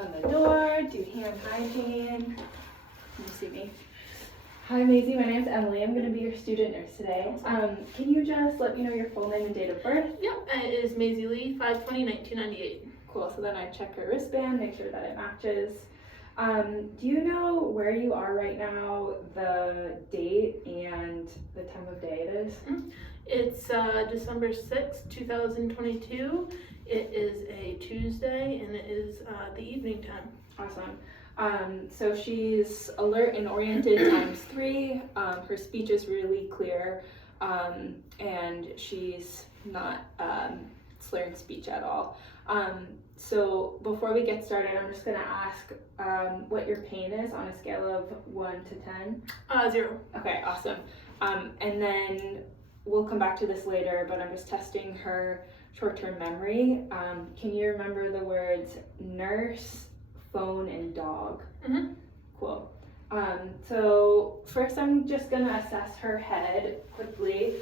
on the door, do hand hygiene. Can you see me? Hi Maisie, my name's Emily. I'm going to be your student nurse today. Can you just let me know your full name and date of birth? Yep, it is Maisie Lee, 5/20/1998. Cool, so then I check her wristband, make sure that it matches. Do you know where you are right now, the date and the time of day it is? It's December 6th, 2022. It is a Tuesday and it is the evening time. Awesome. So she's alert and oriented times 3. Her speech is really clear, and she's not slurring speech at all. So before we get started, I'm just gonna ask what your pain is on a scale of 1 to 10. 0. Okay, awesome. And then we'll come back to this later, but I'm just testing her short-term memory. Can you remember the words nurse, phone, and dog? Mm-hmm. Cool. So first I'm just gonna assess her head quickly.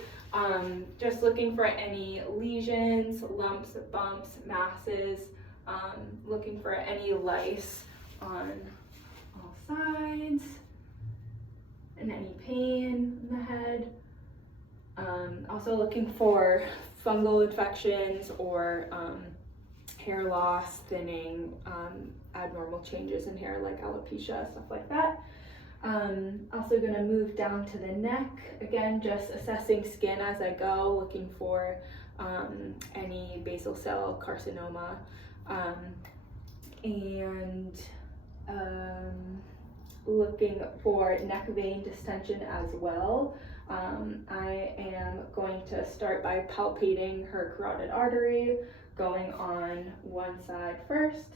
Just looking for any lesions, lumps, bumps, masses, looking for any lice on all sides, and any pain in the head. Also looking for fungal infections or hair loss, thinning, abnormal changes in hair like alopecia, stuff like that. Also gonna move down to the neck. Again, just assessing skin as I go, looking for any basal cell carcinoma, and looking for neck vein distension as well. I am going to start by palpating her carotid artery, going on one side first,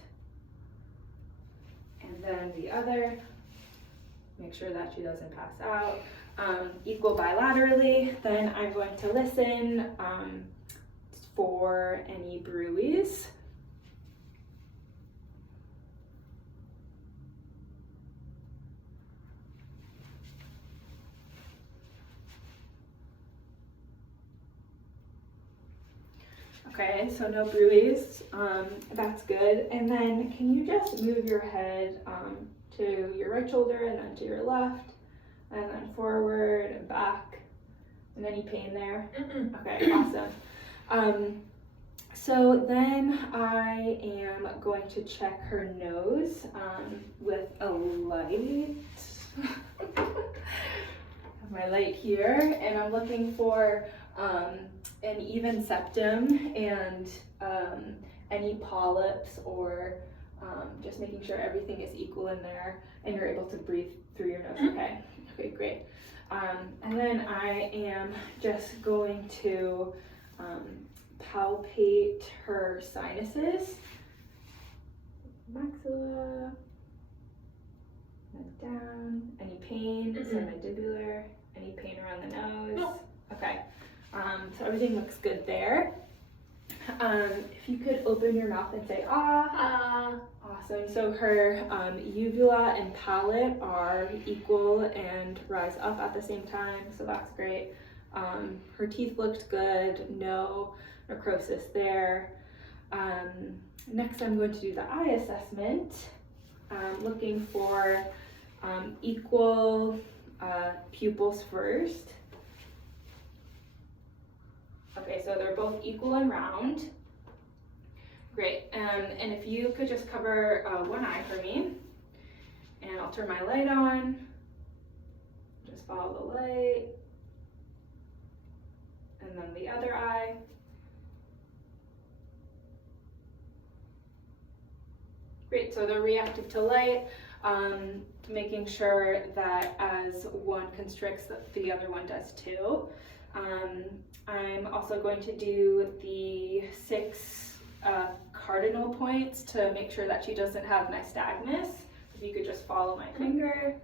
and then the other. Make sure that she doesn't pass out. Equal bilaterally. Then I'm going to listen for any bruits. Okay, so no bruits. That's good. And then can you just move your head to your right shoulder and then to your left, and then forward and back? And any pain there? Mm-mm. Okay, awesome. So then I am going to check her nose with a light. My light here, and I'm looking for an even septum and any polyps or just making sure everything is equal in there and you're able to breathe through your nose. Okay, great. And then I am just going to palpate her sinuses, maxilla, and down. Any pain, submandibular, any pain around the nose? No. Okay, so everything looks good there. If you could open your mouth and say ah. Awesome. So her uvula and palate are equal and rise up at the same time, so that's great. Her teeth looked good, no necrosis there. Next I'm going to do the eye assessment. Looking for equal pupils first. Okay, so they're both equal and round. Great, and if you could just cover one eye for me, and I'll turn my light on. Just follow the light. And then the other eye. Great, so they're reactive to light, making sure that as one constricts, that the other one does too. I'm also going to do the 6 cardinal points to make sure that she doesn't have nystagmus. If you could just follow my finger.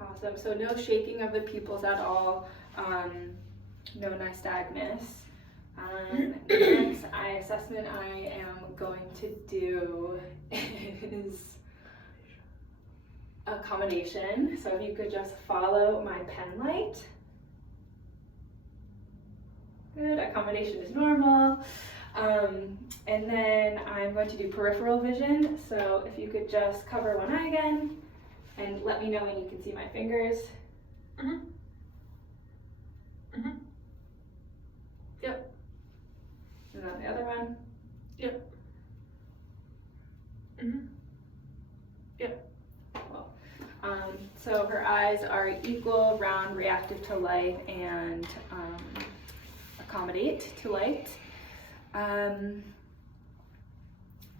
Awesome, so no shaking of the pupils at all, no nystagmus. Next eye assessment I am going to do is accommodation. So if you could just follow my pen light. Good, accommodation is normal. And then I'm going to do peripheral vision. So if you could just cover one eye again and let me know when you can see my fingers. Mm-hmm. Mm-hmm. Yep. And then the other one. Yep. Mm-hmm. Yep. Cool. So her eyes are equal, round, reactive to light, and accommodate to light. I'm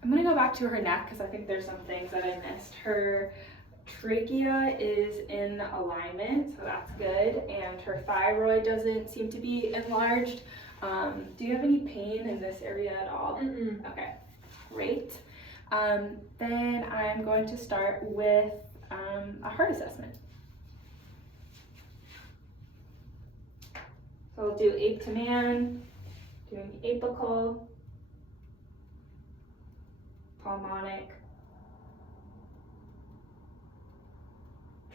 gonna go back to her neck because I think there's some things that I missed. Her trachea is in alignment, so that's good, and her thyroid doesn't seem to be enlarged. Do you have any pain in this area at all? Mm-mm. Okay, great. Then I'm going to start with a heart assessment. So we'll do ape to man, doing apical, pulmonic,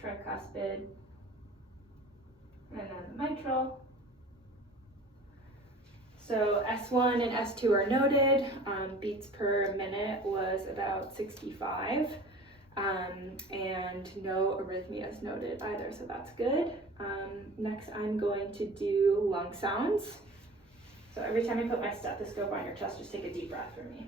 tricuspid, and then the mitral. So S1 and S2 are noted. Beats per minute was about 65. And no arrhythmias noted either, so that's good. Next I'm going to do lung sounds. So every time I put my stethoscope on your chest, just take a deep breath for me.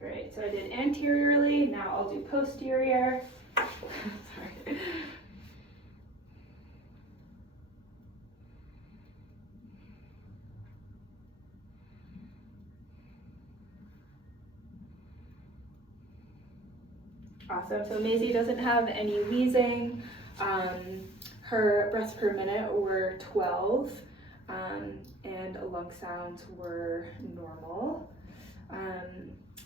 Great, so I did anteriorly, now I'll do posterior. Sorry. Awesome, so Maisie doesn't have any wheezing. Her breaths per minute were 12, and lung sounds were normal.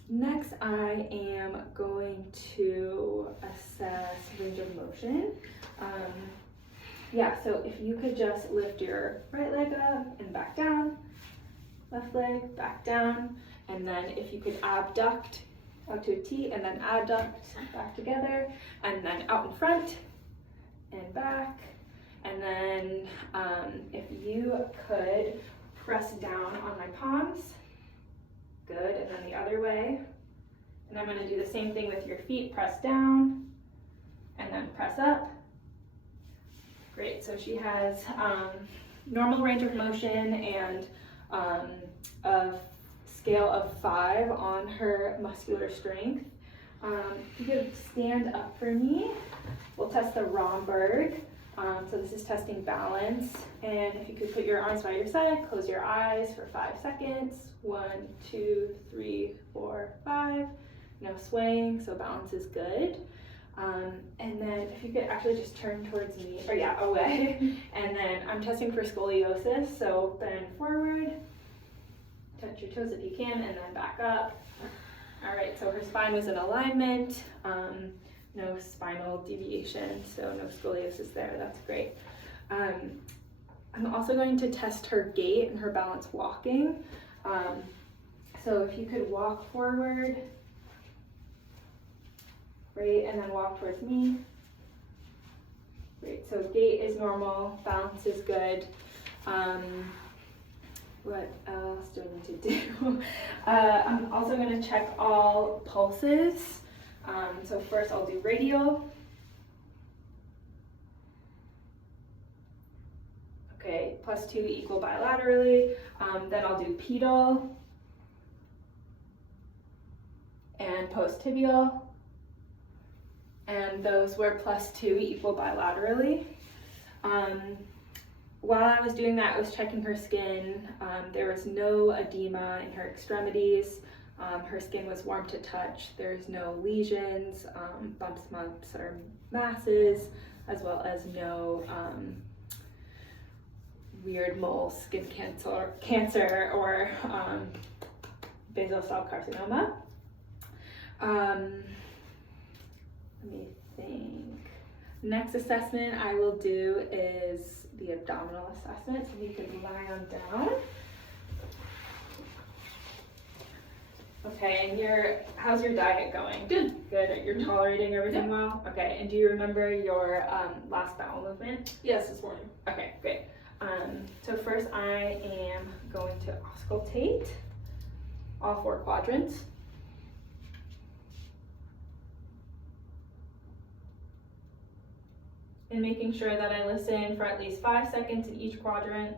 Next, I am going to assess range of motion. Yeah, so if you could just lift your right leg up and back down, left leg, back down, and then if you could abduct out to a T and then adduct back together, and then out in front and back, and then if you could press down on my palms. Good, and then the other way. And I'm gonna do the same thing with your feet, press down, and then press up. Great, so she has normal range of motion and a scale of 5 on her muscular strength. If you could stand up for me, we'll test the Romberg. So this is testing balance, and if you could put your arms by your side, close your eyes for 5 seconds. 1, 2, 3, 4, 5. No swaying, so balance is good. And then if you could actually just turn towards me, or yeah, away. And then I'm testing for scoliosis, so bend forward, touch your toes if you can, and then back up. All right, so her spine was in alignment. No spinal deviation, so no scoliosis there, that's great. I'm also going to test her gait and her balance walking. So if you could walk forward, great, and then walk towards me. Great, so gait is normal, balance is good. What else do I need to do? I'm also going to check all pulses. So first I'll do radial. Okay, +2 equal bilaterally. Then I'll do pedal and post-tibial. And those were +2 equal bilaterally. While I was doing that, I was checking her skin. There was no edema in her extremities. Her skin was warm to touch. There's no lesions, bumps, or masses, as well as no weird mole skin cancer or basal cell carcinoma. Let me think. Next assessment I will do is the abdominal assessment, so you can lie on down. Okay, and how's your diet going? Good. Good. You're tolerating everything well? Okay, and do you remember your last bowel movement? Yes, this morning. Okay, great. So first I am going to auscultate all 4 quadrants. And making sure that I listen for at least 5 seconds in each quadrant.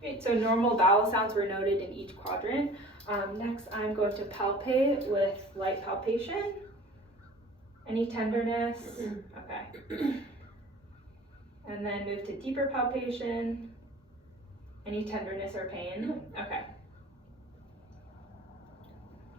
Great, so normal vowel sounds were noted in each quadrant. Next, I'm going to palpate with light palpation. Any tenderness? Okay. And then move to deeper palpation. Any tenderness or pain? Okay.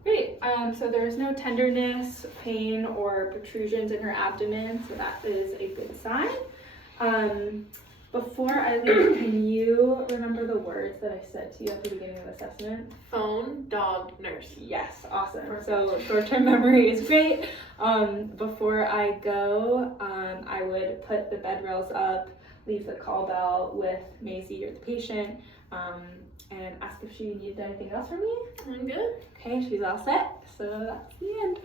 Great, so there's no tenderness, pain, or protrusions in her abdomen, so that is a good sign. Before I leave, can you remember the words that I said to you at the beginning of the assessment? Phone, dog, nurse. Yes, awesome. Perfect. So short-term memory is great. Before I go, I would put the bed rails up, leave the call bell with Maisie or the patient, and ask if she needed anything else from me. I'm good. Okay, she's all set. So that's the end.